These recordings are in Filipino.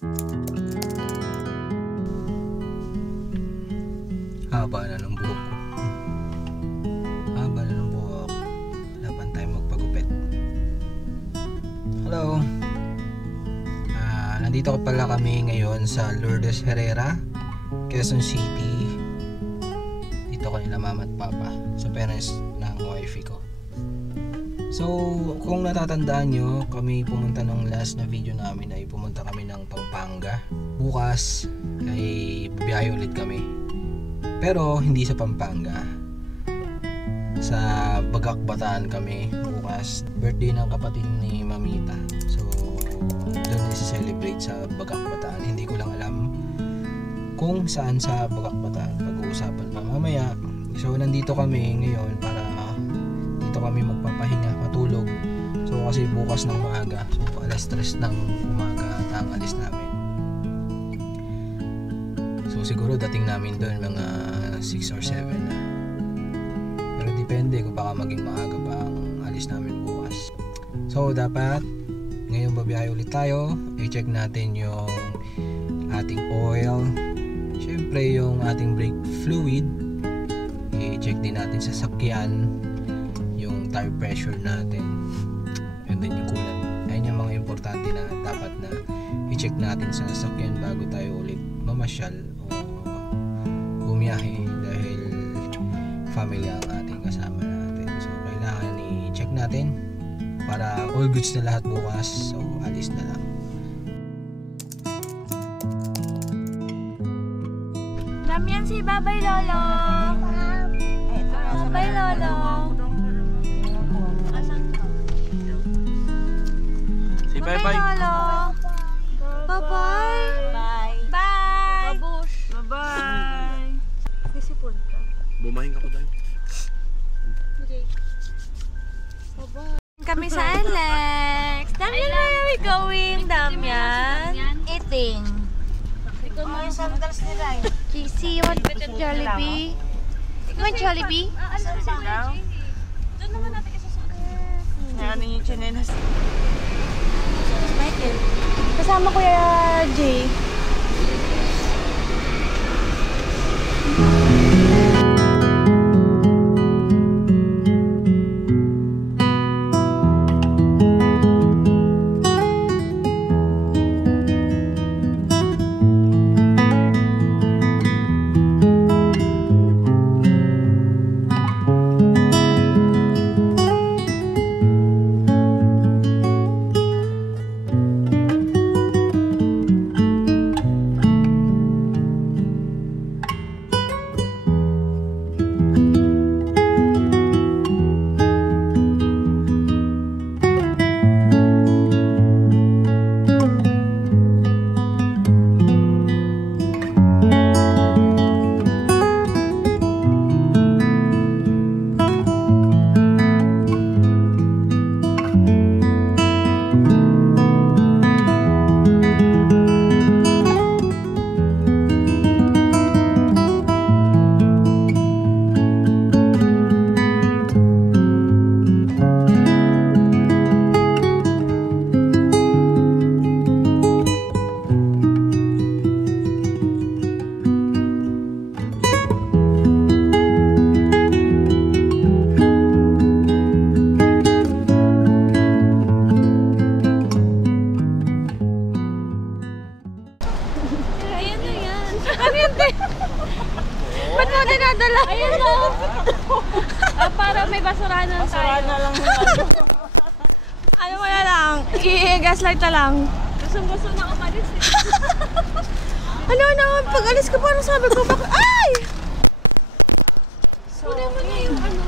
Haba na ng buhok ko. Haba na ng buhok. Wala pang tayo magpagupit. Hello. Nandito pala kami ngayon sa Lourdes Herrera, Quezon City. Dito ko nila mama at papa, sa parents ng wifey ko. So, kung natatandaan nyo, kami pumunta nung last na video namin ay pumunta kami ng Pampanga. Bukas ay biyahe ulit kami. Pero hindi sa Pampanga. Sa Bagak, Bataan kami bukas. Birthday ng kapatid ni Mamita. So, doon i-celebrate sa Bagak, Bataan. Hindi ko lang alam kung saan sa Bagak, Bataan. Pag-uusapan pa mamaya. So, nandito kami ngayon para dito kami magpapahinga, matulog. So, kasi bukas ng maaga. So, alas 3 ng umaga at ang alis namin. So, siguro dating namin doon mga 6 or 7 na. Pero depende kung baka maging maaga pa ang alis namin bukas. So, dapat ngayon babiyahe ulit tayo. I-check natin yung ating oil. Siyempre yung ating brake fluid. I-check din natin sa sakyan yung tire pressure natin. And then yung coolant. Ayun yung mga importante na dapat na i-check natin sa sakyan bago tayo ulit mamasyal o bumiyahe dahil family ang ating kasama natin. So kailangan i-check natin para all goods na lahat bukas. So alis na lang. Damian si Babay Lolo. Babay Lolo. Si Babay Lolo. Bye-bye. Bye. Bye. Babush. Bye-bye. Disipon ka. Bumahin ka ko dahil. Okay. Bye-bye. Kami sa Alex. Damian, where are we going, Damian? Eating. Ikaw mo yung sandals nila eh. JC, you want Jollibee? You want Jollibee? Doon naman natin isusunod. Ano yung chinelas? Michael. Kasama Kuya Jay. Ba't mo dinadala? Ayun lang. Para may basurahan tayo. Basurahan na lang yung ano. Ano mo na lang, i-gaslight na lang. Gusto na umalis eh. Ano, pag alis ka parang sabi ko, ay! So, Kunin mo na yung ano.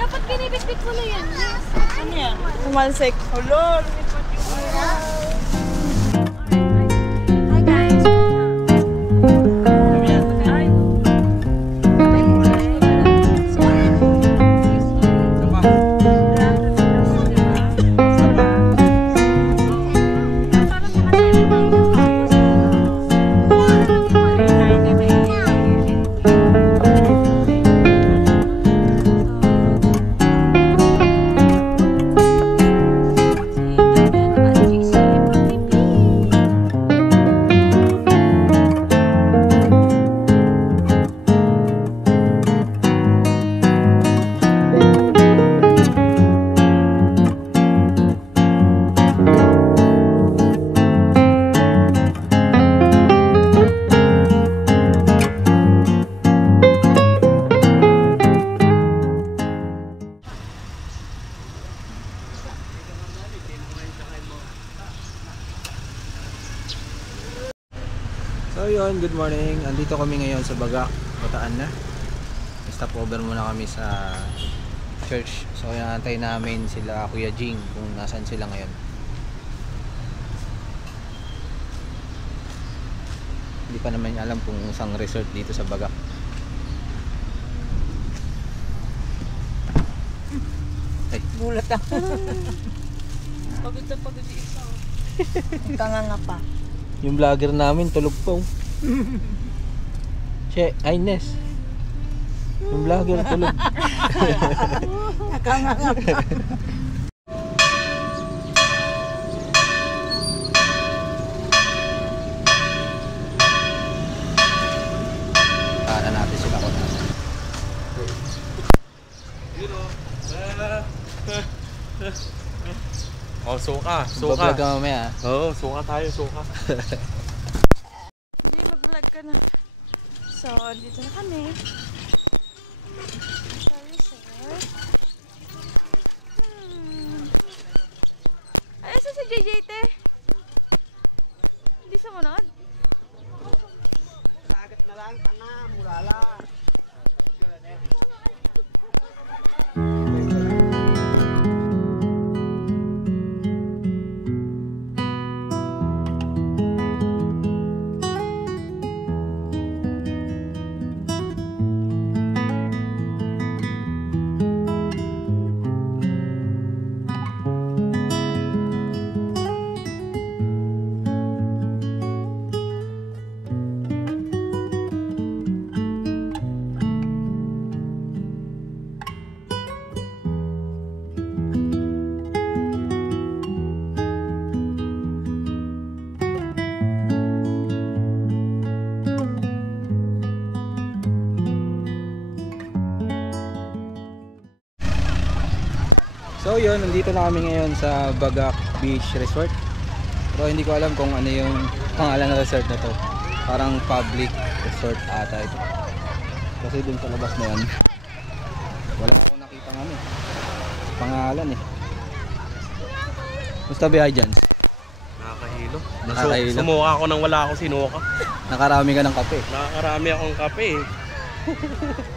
Dapat binibitbit mo na yan. ano yan? Tumalsik. Hello, lumipat yung Hi guys. So yun, good morning. Andito kami ngayon sa Bagak, Bataan na. Stop over muna kami sa church. So inaantay namin sila Kuya Jing kung nasan sila ngayon. Hindi pa naman alam kung isang resort dito sa Bagak. Ay, Gulat ako. Pagod na pagod yung isa. Kanganga pa. yung vlogger namin tulog po. Che, Ines. Yung vlogger tulog. Nakanganga pa. Para natin sila ko natin. Oh, suka. Bablog ka mamaya. Oo, suka tayo, suka. Hindi, mag-vlog ka na. So, dito na kami. Sorry, sir. Ay, asa si JJ, te? Hindi sumunod? So yun, nandito na kami ngayon sa Bagak Beach Resort. Pero hindi ko alam kung ano yung pangalan ng resort na to. Parang public resort ata ito. Kasi dun sa labas na yan, wala akong nakita ng ano eh, pangalan eh. Musta bihay dyan? Nakakahilo. Nakakahilo. Sumuka ako nang wala akong sinuka. Nakarami ka ng kape. Nakakarami akong kape eh.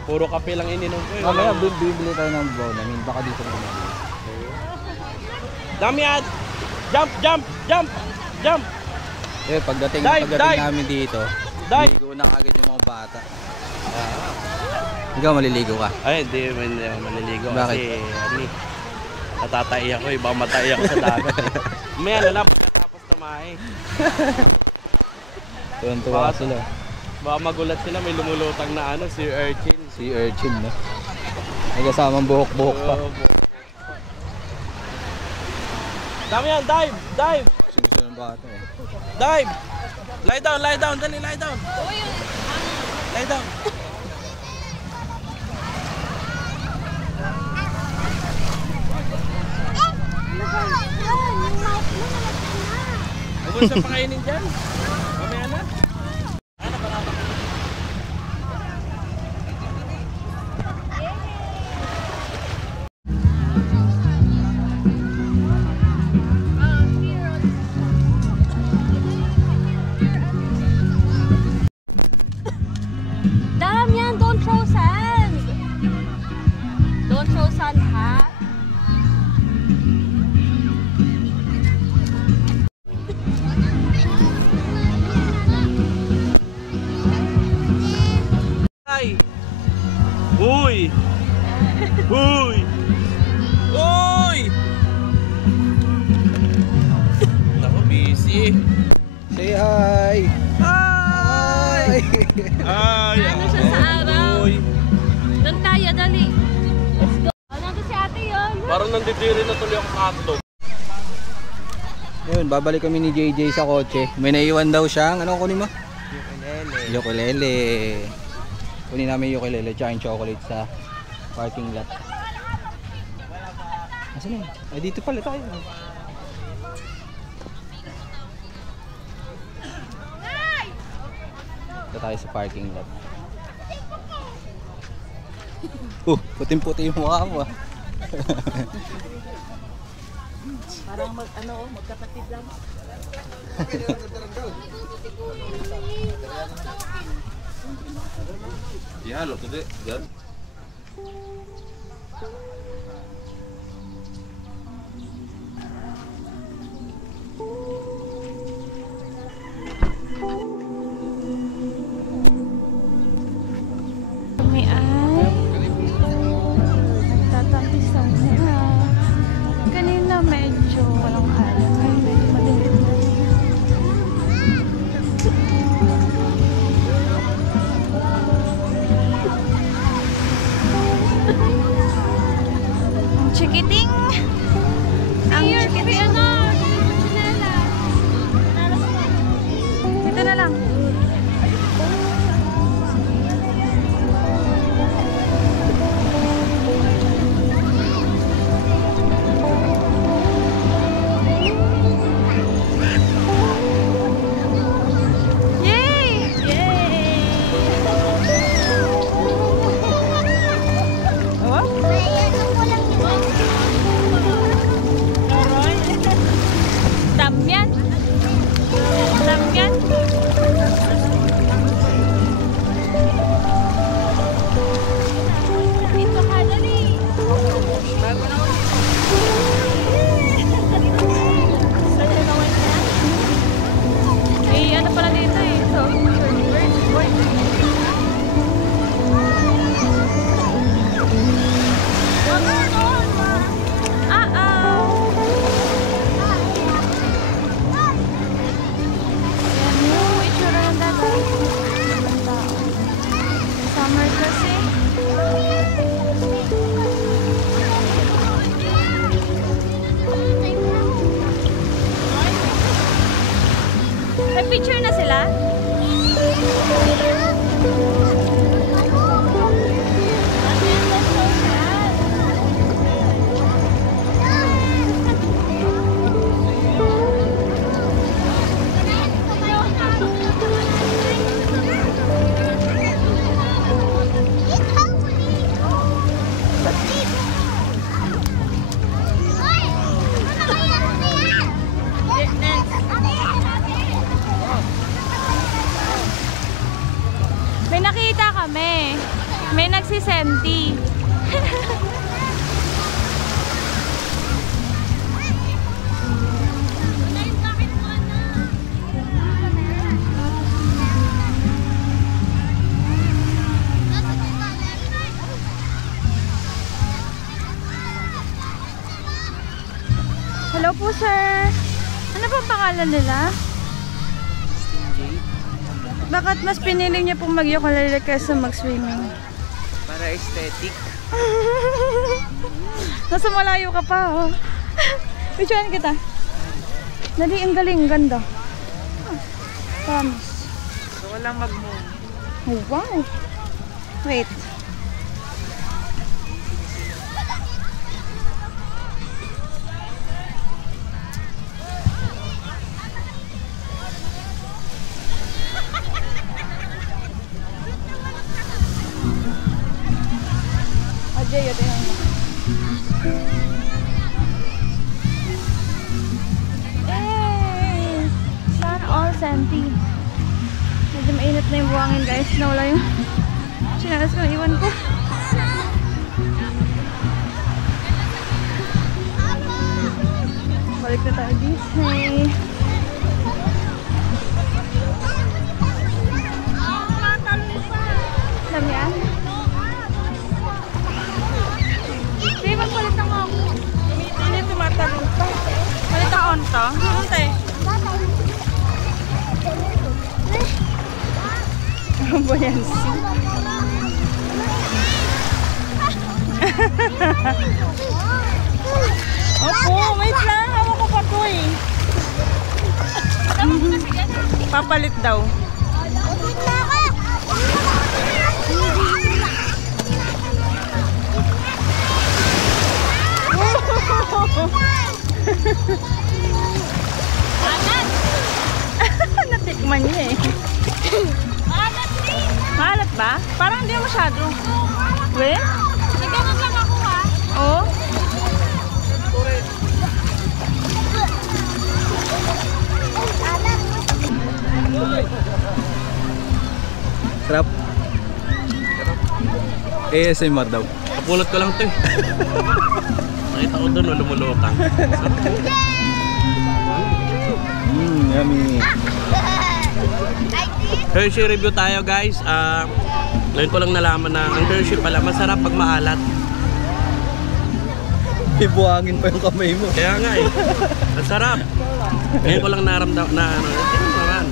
Puro kape lang ininom ko eh. Mamaya bibili tayo ng Bonamine. Baka dito na naman. Damian! Jump! Jump! Jump! Jump! Eh, pagdating Dive! namin dito, Dive! ligo na agad yung mga bata. Ikaw maliligo ka? Ay, hindi ako maliligo. Bakit? Kasi, ano eh, natatai ako eh. Baka matai ako sa dagat eh. May alala pagkatapos tumae. Tuwan-tuwa sila. Baka magulat sila, may lumulutang na ano, si urchin. Si Urchin, no? May kasamang buhok-buhok pa. Damian, dive! Dive! Gusto ng bata eh. Dive! Lie down, lie down, dali, lie down. Lie down. Huwag mo siya pakainin dyan. Mamaya na. Damian, don't throw sand! Don't throw sand, ha? Ay! Uy! Uy! Uy! Naku, busy. Say hi! Hi! Ay! Ano siya sa araw? Uy! Doon tayo, dali. Let's go. Nandun si ate yun. Parang nandidiri na tuloy ako sa hotdog. Yun, babalik kami ni JJ sa kotse. May naiwan daw siyang, ano kunin mo? Ukulele. Kunin namin yung ukulele tsaka yung chocolate sa parking lot. Asan na yun? Ay, dito pala tayo. Dito tayo sa parking lot. Puting-puti yung mukha mo ah. Parang magkapatid lang. Ihalo to di. Yan. Kami ay nagtatapisan na. Kanina medyo walang alam. Ay, medyo madilim na. Ang chikiting! Ang chikiting! Dito na lang. Yay! Oh? Damyan. Damyan. Dito ka, dali. Bago na ulit. Sa'yo naman niya. May ano pala dito eh. So, wait. Ayan yung itsura ng dagat. Ang tao. Summer kasi. May picture na sila? May nakita kami. May nagsisenti. Hello po, sir. Ano ba pangalan nila? Bakit mas pinili niya pong mag-ukulele kaysa mag-swimming? Para aesthetic. Nasa malayo ka pa, oh. Picturean kita. Dali, ang galing, ganda. Promise. So, walang mag-moon. Oh, wow. Wait. Ajay, ito yung Sana all senti. Medyo mainit na yung buhangin, guys. Nawala yung sinalas ko, iwan ko. Balik na tayo Disney. Alam yan? Sige, magpalit na nga ako. Hindi tumatalong pa. Palit ako onto. Ante. Buoyancy. Opo, wait lang. Hawak ko pa to eh. Papalit daw. Natikman niya eh. Maalat ba? Parang hindi masyado. We? Nagganap lang ako ha. Oo. Sarap. ASMR daw. Kapulot ko lang to eh. Nakita ko doon, lumulutang. Yummy. Hershey review tayo guys. Ngayon ko lang nalaman na ang Hershey pala masarap pag maalat. Ibuhangin pa yung kamay mo. Kaya nga eh. Masarap. Ngayon ko lang naramdaman na ano. Naman.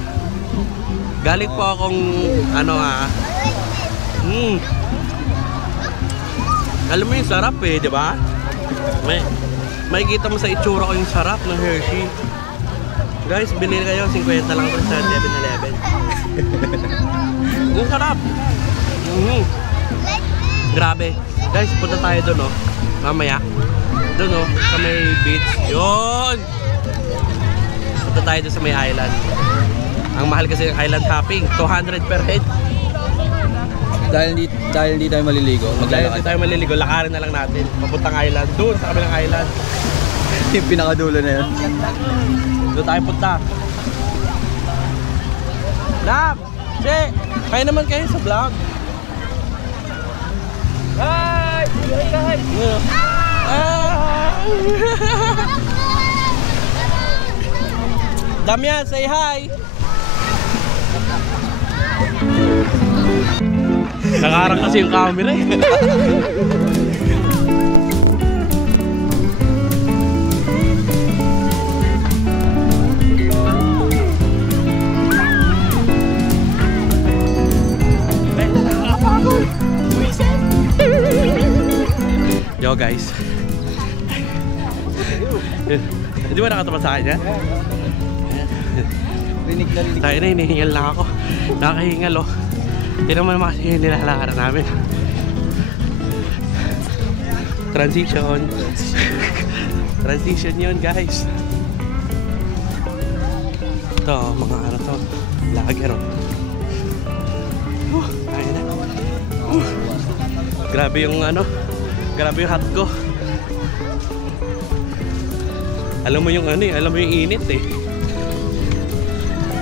Galing po akong ano alam mo yung sarap eh, di ba? Makikita mo sa itsura ko yung sarap ng Hershey. Guys, bilhin kayo, 50 lang ito sa 7-Eleven. Yung sarap. Grabe. Guys, punta tayo doon, oh. Mamaya. Doon, oh, sa may beach. Yun! Punta tayo doon sa may island. Ang mahal kasi ng island hopping, 200 per head. Dahil hindi tayo maliligo, Dahil hindi tayo maliligo, lakarin na lang natin. Papuntang island, doon sa kabilang island. Yung pinakadulo na yun. Doon tayo punta. Lab! Che! Kaya naman kayo sa vlog. Hi! Hi! Damian, say hi! Nakarang kasi yung camera eh. Yo guys. Di ba nakatapat sa akin yan? Rinig na rinig. Tayo na, hinihingal lang ako. Nakahingal oh. Hindi naman kasi yung nilalakaran namin. Transition. Transition yun guys. Ito, mga ano to. Lager oh. Ayun na. Grabe yung ano. Grabe yung hot ko. Alam mo yung ano eh. Alam mo yung init eh.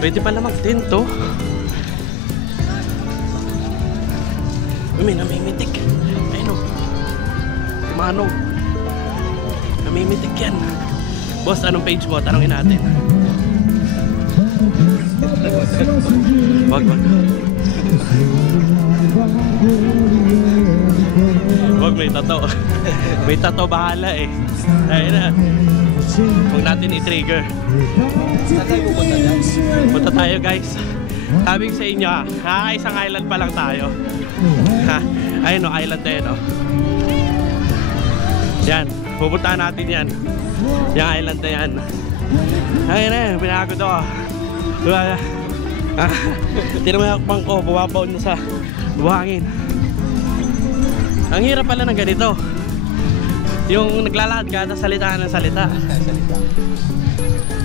Pwede pala mag-tent to. May namimitik. Ayun o. Manong. Namimitik yan. Boss, anong page mo? Tanongin natin. Wag. Wag, may tato. May tato bahala eh. Ayun na. Huwag natin i-trigger. Saan tayo pupunta dyan? Punta tayo guys. Sabi ko sa inyo isang island pa lang tayo. Ayun o, island na yun o. Yan, pupuntahan natin yan. Yung island na yan. Ayun na, pinagod ako. Tira mo yung hakbang ko, bumabaon na sa buhangin. Ang hirap pala ng ganito. Yung naglalakad ka, tapos salita ng salita.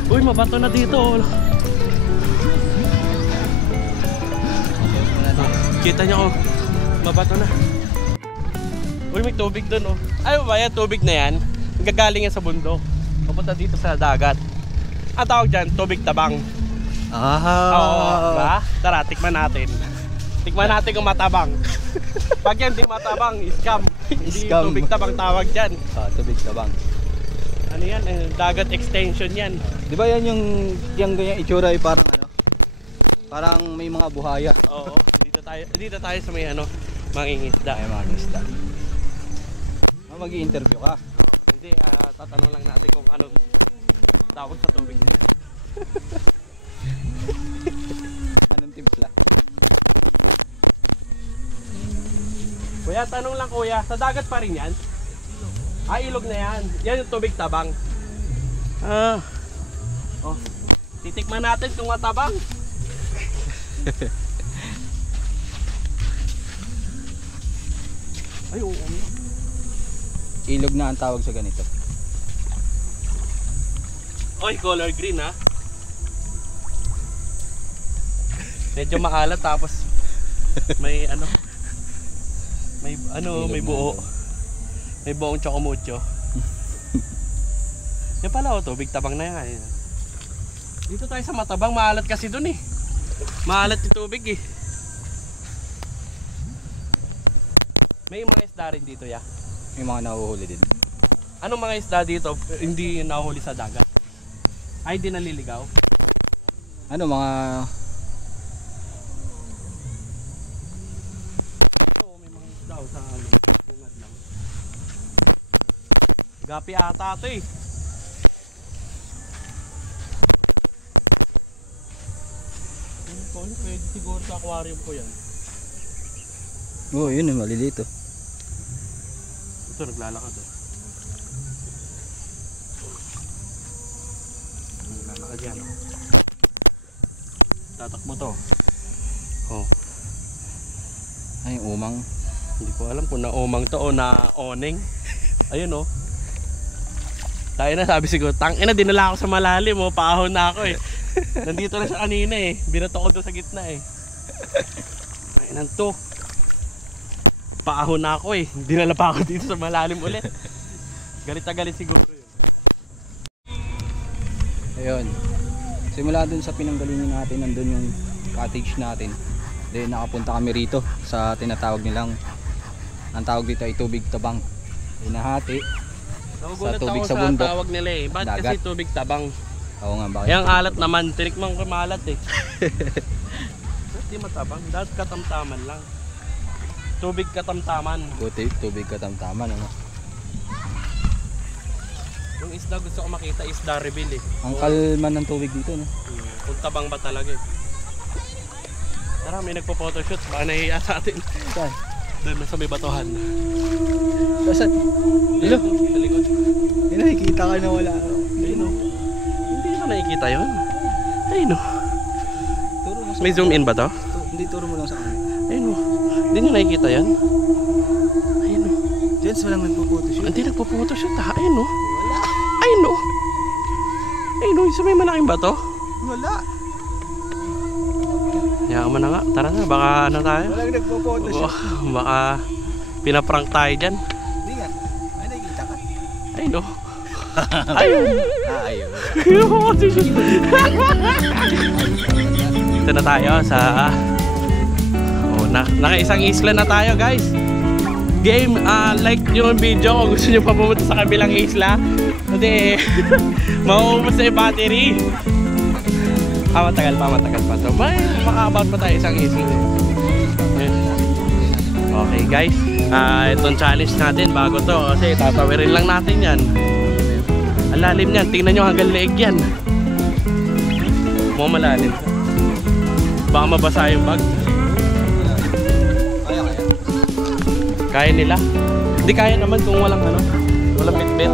Uy, mabato na dito. Kita nyo ko, mabato na. Uy, may tubig dun oh. Ay ba yan, tubig na yan? Gagaling yan sa bundok. Papunta dito sa dagat. Ang tawag dyan, tubig tabang. Oo, ba? Tara, tikman natin. Tikman natin kung matabang. Pag yan di matabang, scam. Hindi tubig tabang tawag dyan. Tubig tabang. Ano yan? Dagat extension yan. Di ba yan yung ganyang itsura ay parang ano? Parang may mga buhaya. Oo, dito tayo sa may ano, mangingisda. Ay, mangingisda. Mag-i-interview ka? Hindi, tatanong lang natin kung anong tawag sa tubig na yan. Anong timpla? Kuya, tanong lang kuya, sa dagat pa rin yan? Ilog na yan. Yan yung tubig tabang. Oh, titikman natin kung matabang. Ay, oo. Ilog na ang tawag sa ganito. Oy, color green ha. Medyo maalat tapos may ano, may buo. May buong chocomucho. Yan pala oh, tubig tabang na yan. Dito tayo sa matabang, maalat kasi dun eh. Maalat yung tubig eh. May mga isda rin dito, ya. May mga nahuhuli din. Anong mga isda dito hindi nahuhuli sa dagat? Ay, di naliligaw? Ano mga... Oo, may mga isda sa ano. Bungad lang. Gapi ata ito eh. Pwede siguro sa aquarium ko yan. Oo, yun maliliit oh. Ito, naglalakad oh. Naglalakad yan oh. Tatakbo to. Oh. Ay, umang. Hindi ko alam kung naumang to o na-oning. Ayun oh. Tayo na, sabi siguro, tangina, dinala ako sa malalim oh, paahon na ako eh. Nandito na siya kanina eh. Binato ko doon sa gitna eh. Ay, nanto. Paahon na ako eh. Dinala pa ako dito sa malalim ulit. Galit na galit siguro yun. Ayun. Simula dun sa pinanggalingan natin, nandun yung cottage natin. Then nakapunta kami rito sa tinatawag nilang, ang tawag dito ay tubig tabang. Hinahati Nagugulat tubig ako sa bundok. tawag nila eh. Ba't Dagat. kasi tubig tabang? Oo nga, bakit? Yang alat naman, tinikman ko maalat eh. Ba't di matabang? Dahil katamtaman lang. Tubig katamtaman. Buti, tubig katamtaman ano. Yung isda gusto ko makita, isda reveal eh. Ang kalman ng tubig dito no. Kung tabang ba talaga eh. Tara, may nagpo-photoshoot. Baka nahihiya sa atin. Saan? Doon sa may batuhan. Saan? Hello? Sa likod. May nakikita ka na wala. Ayun o. Hindi ko nakikita yun. Ayun o. Turo mo sa May zoom in ba to? Hindi, turo mo lang sa akin. Ayun o. Hindi nyo nakikita yan? Ayun o. Jens, walang nagpo-photoshoot. Hindi nagpo-photoshoot ha. Ayun o. Ayun o. Ayun o. Isa may malaking bato. Wala. Hayaan mo na nga. Tara na. Baka ano tayo? Walang nagpo-photoshoot. Baka pinaprank tayo dyan. Hindi nga. Ay, nakikita ka. Ayun o. Ayun. Ayun. Dito na tayo sa naka-isang isla na tayo guys. Game, like yung video kung gusto nyo pa pumunta sa kabilang isla. Kasi mauubos na yung battery. Matagal pa to. May maka-about pa tayo isang isla. Okay guys, itong challenge natin bago to kasi tatawirin lang natin yan. Ang lalim yan, tingnan nyo hanggang leeg yan. Mukhang malalim. Baka mabasa yung bag. Kaya. Kaya nila. Hindi kaya naman kung walang ano, walang bit-bit.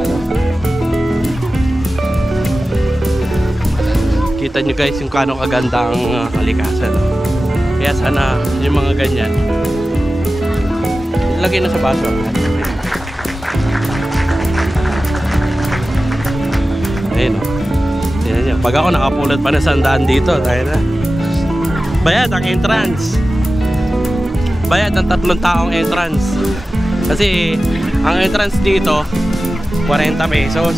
Kita nyo guys yung kano kaganda ang kalikasan. Kaya sana yung mga ganyan lagay na sa baso. Ayun o. Tignan nyo. Pag ako nakapulot pa na sandaan dito, tayo na. Bayad ang entrance. Bayad ang 3 taong entrance. Kasi ang entrance dito 40 pesos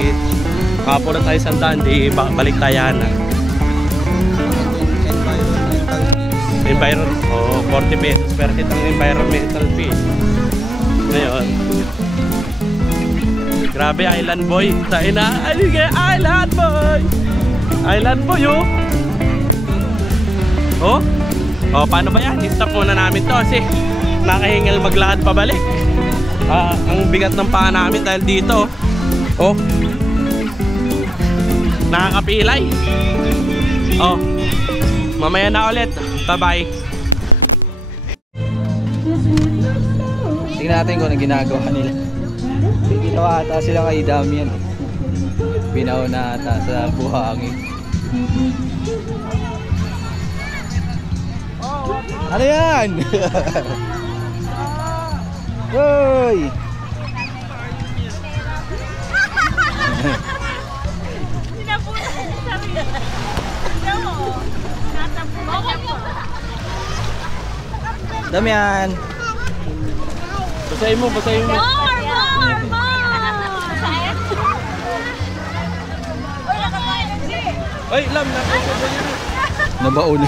each. Makapulot tayo sandaan, di balik tayan na. Oh, 40 pesos per hit ang environmental fee. Ngayon, grabe, island boy. Tayo na, island boy. Island boy, oh. Oh, paano ba yan? I-stop muna namin to kasi nakahingal maglakad pabalik. Ang bigat ng paa namin dahil dito. Oh, nakakapilay. Oh, mamaya na ulit. Bye-bye. Tingnan natin kung ano ginagawa nila. Ginawa ata sila kay Damian. Pinauna ata sa buhangin. Ano yan? Hoy! Damian! Basahin mo, basahin mo. More! Ay, Lam, Nabaon.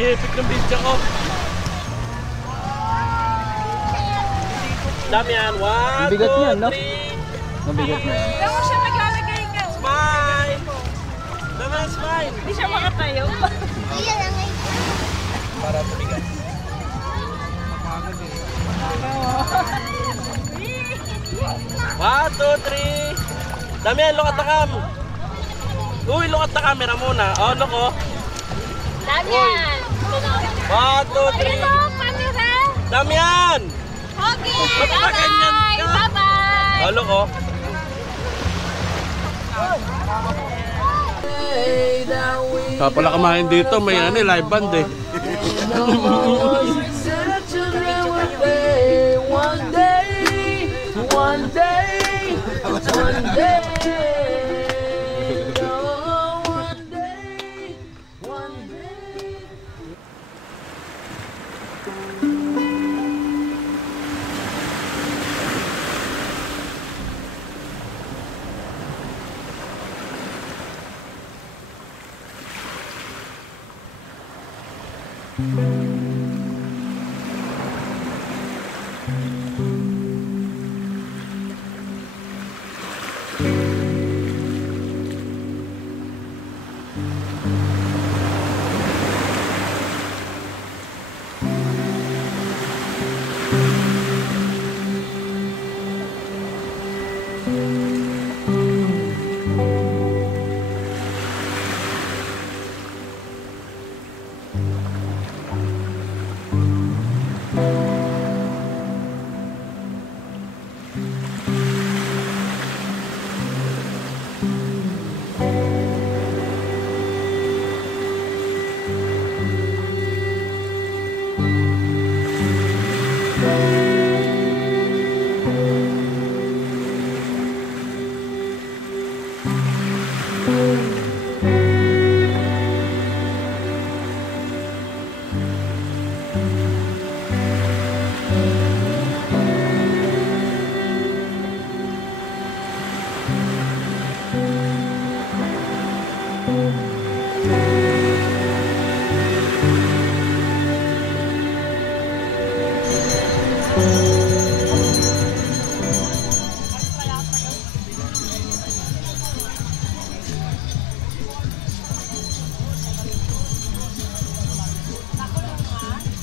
ang epic ng video ko. Dami yan. 1, Bigat 2, niyan, no? 3. Mabigat na. Pero siya naglalagay ka. Smile! Dami, smile! Hindi siya makatayo. Para tumigas. 1, 2, 3. Dami yan, look at the cam. Uy, look at the camera muna. Oh, look oh. Dami yan! 1, 2, 3. Camera! Dami yan! Okay! Ba't ba ganyan ka? Bye-bye! Oh, look oh. Pala kumain dito, may live band eh.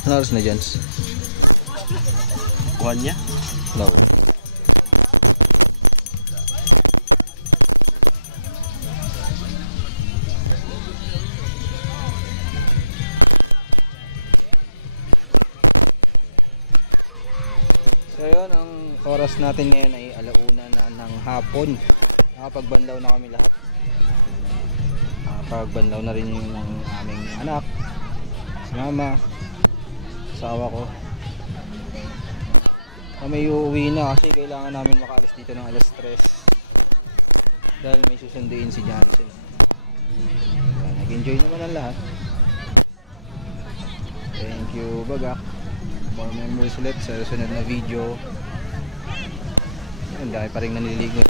Ano oras na dyan? 1 niya? No. So yun, ang oras natin ngayon ay 1:00 na ng hapon. Nakapagbanlaw na kami lahat. Nakapagbanlaw na rin yung aming anak, si mama, asawa ko. Kami uuwi na kasi kailangan namin makaalis dito ng 3:00 dahil may susunduin si Johnson. Nag-enjoy naman ang lahat. Thank you Bagak. More memories ulit sa susunod na video. Ang dami pa rin naniligo.